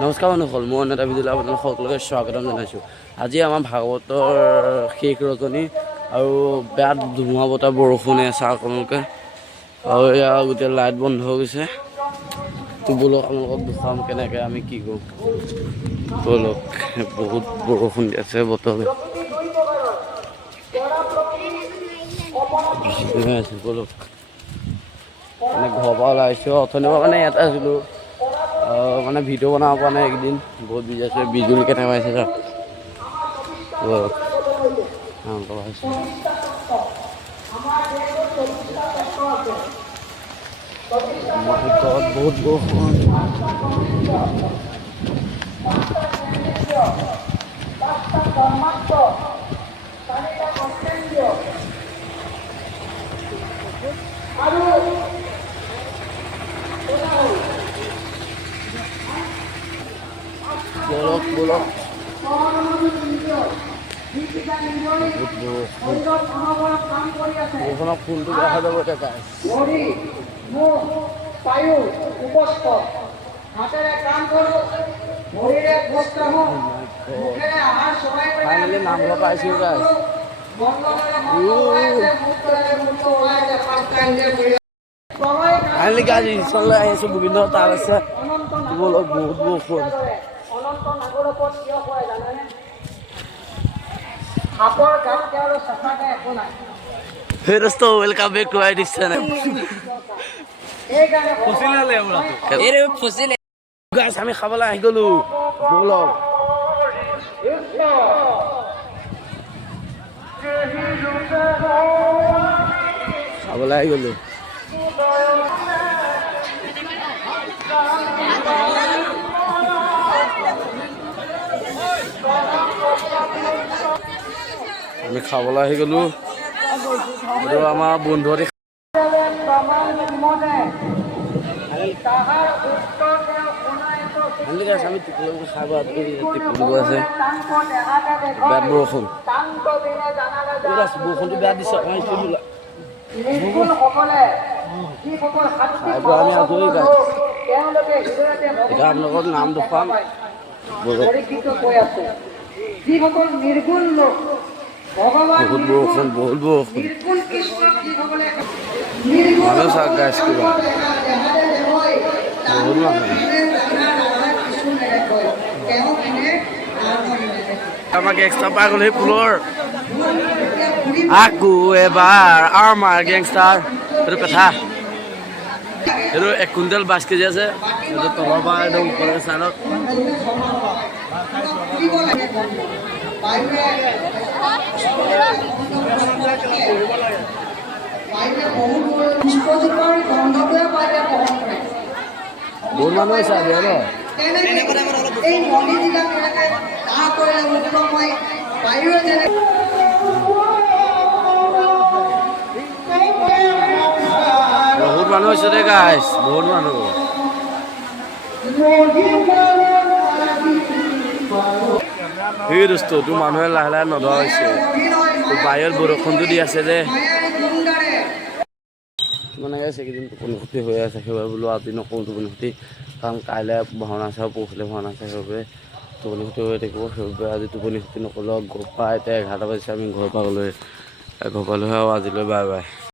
নমস্কাৰ বন্ধুসকল, মই অন্য এটা ভিডিঅ'লৈ আপোনালোক সকলোকে স্বাগতম জনাইছোঁ। আজি আমাৰ ভাগৱতৰ শেষ ৰজনী আৰু বেয়া ধুমুহা বতাহ বৰষুণে চাওক আপোনালোকে, আৰু এয়া গোটেই লাইট বন্ধ হৈ গৈছে। তো ব'লক আপোনালোকক দেখুৱাম কেনেকৈ আমি কি কৰোঁ। ব'লক, বহুত বৰষুণ দি আছে, বতৰ হৈ আছে। ব'লক, মানে ঘৰৰ পৰা ওলাইছোঁ, অথনিৰ পৰা মানে ইয়াতে আছিলোঁ। মানে ভিডিঅ' বনাব পৰা নাই এইকেইদিন, বহুত বিজি আছোঁ। বিজুলী কেনেকৈ মাৰিছে চাওক। বহুত বৰষুণ। ব'লক ব'লক, বৰষুণৰ ফোনটো বেয়া হৈ যাব এতিয়া গাইছ। ফাইনেলি নামঘৰ পাইছোঁ গাইছ। ফাইনেলি গাইছ ৰিচনলৈ আহি আছোঁ। গোবিন্দ তাল আছে। ব'লক, বহুত বৰষুণ। Hey dosto, welcome back to my channel. Guys, আমি খাবলৈ আহি গ'লো। ব'লক, খাবলৈ আহি গ'লো। আমি খাবলৈ আহি গ'লো। আৰু আমাৰ বন্ধুহঁতে আমি টিপুল খাই টিপুল গৈ আছে। বেয়া বৰষুণ, বৰষুণটো বেয়া দিছে। খাই বৈ আমি আজৰি গাই। এতিয়া আপোনালোকক নাম দেখুৱাম। বহুত বৰষুণ, বহুত বৰষুণ। মানুহ চাওক গাইছ, কিবা বহুত মানুহ। আমাক গেংষ্টাৰ পাই গ'ল সেই পুলৰ। আকৌ এবাৰ আমাৰ গেংষ্টাৰ। সেইটো কথা, সেইটো 1 কুইণ্টেল 22 কেজি আছে। সেইটো তলৰ পৰা একদম ওপৰলৈকে চাই লওক। বহুত মানুহ হৈছে আজি ন। বহুত মানুহ হৈছে দেই গাইছ, বহুত মানুহ। সেই দোস্ত, তোৰ মানুহে লাহে লাহে নধৰা হৈছে। বাহিৰত বৰষুণটো দি আছে যে, মানে এইকেইদিন টোপনি ক্ষতি হৈ আছে। সেইবাবে বোলো আজি নকওঁ টোপনি ক্ষতি, কাৰণ কাইলৈ ভাওনা চাব, পৰহিলৈ ভাওনা চাই, সেইবাবে টোপনি ক্ষতি হৈ থাকিব। সেইবাবে আজি টোপনি ক্ষতি নকৰিলোঁ। ঘৰৰ পৰা এতিয়া 11টা বাজিছে, আমি ঘৰৰ পৰা গ'লোৱে। ঘৰৰ পৰা লৈ আৰু আজিলৈ বাই বাই।